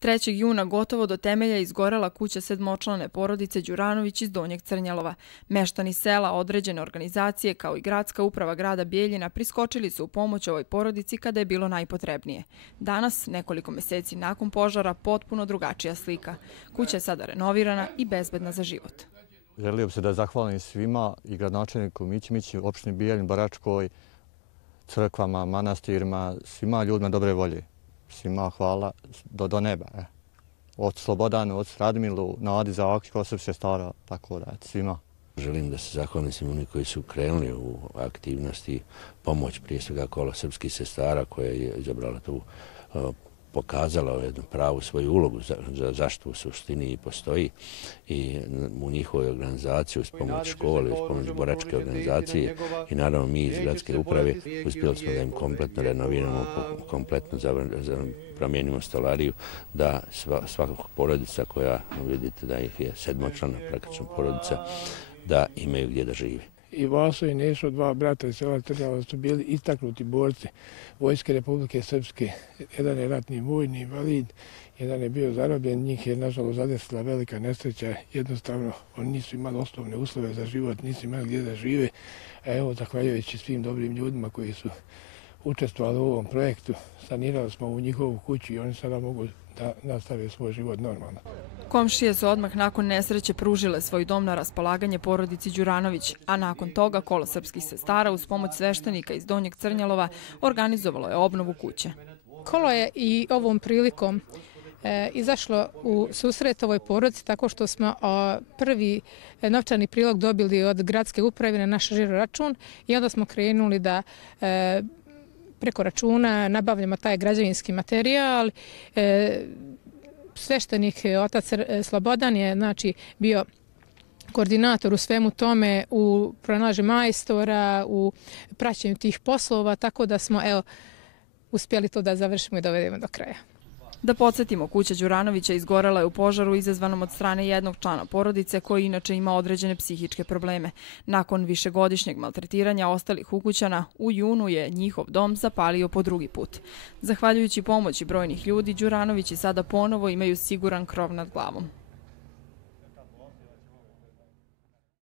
3. juna gotovo do temelja izgorela kuća sedmočlane porodice Đuranović iz Donjeg Crnjalova. Meštani sela, određene organizacije kao i gradska uprava grada Bijeljina priskočili su u pomoć ovoj porodici kada je bilo najpotrebnije. Danas, nekoliko meseci nakon požara, potpuno drugačija slika. Kuća je sada renovirana i bezbedna za život. Želio bih se da zahvalim svima i gradonačelniku Mićimiću, opštini Bijeljin, Baračkoj, crkvama, manastirima, svima ljudima dobre volje. Svima hvala do neba. Od Slobodanu, od Radmilu, Nadi Zaki, Kosovske stara, tako da svima. Želim da se zahvalim svim oni koji su krenuli u aktivnosti pomoć prije svega Kola srpskih sestara koja je izabrala tu, pokazala jednu pravu svoju ulogu za zašto u suštini i postoji i u njihovoj organizaciji uz pomoć škole, uz pomoć boračke organizacije i naravno mi iz gradske uprave uspjeli smo da im kompletno renoviramo, kompletno promijenimo stolariju, da svaka porodica koja vidite da ih je sedmočlana praktično porodica, da imaju gdje da žive. I Vaso i Nešo, dva brata iz sela Crnjava, su bili istaknuti borci Vojske Republike Srpske. Jedan je ratni vojni invalid, jedan je bio zarobljen, njih je nažalost zadesila velika nesreća. Jednostavno, oni nisu imali osnovne uslove za život, nisu imali gdje da žive. A evo, zahvaljujući svim dobrim ljudima koji su učestvovali u ovom projektu, sanirali smo u njihovu kuću i oni sada mogu da nastave svoj život normalno. Komšije su odmah nakon nesreće pružile svoj dom na raspolaganje porodici Đuranović, a nakon toga Kolo srpskih sestara uz pomoć sveštenika iz Donjeg Crnjalova organizovalo je obnovu kuće. Kolo je i ovom prilikom izašlo u susret ovoj porodici tako što smo prvi novčani prilog dobili od gradske uprave na naš žiro račun i onda smo krenuli da preko računa nabavljamo taj građevinski materijal. Sveštenik otac Slobodan je bio koordinator u svemu tome, u pronalaženju majstora, u praćenju tih poslova, tako da smo uspjeli to da završimo i dovedemo do kraja. Da podsjetimo, kuća Đuranovića izgorela je u požaru izazvanom od strane jednog člana porodice koji inače ima određene psihičke probleme. Nakon višegodišnjeg maltretiranja ostalih ukućana, u junu je njihov dom zapalio po drugi put. Zahvaljujući pomoći brojnih ljudi, Đuranovići sada ponovo imaju siguran krov nad glavom.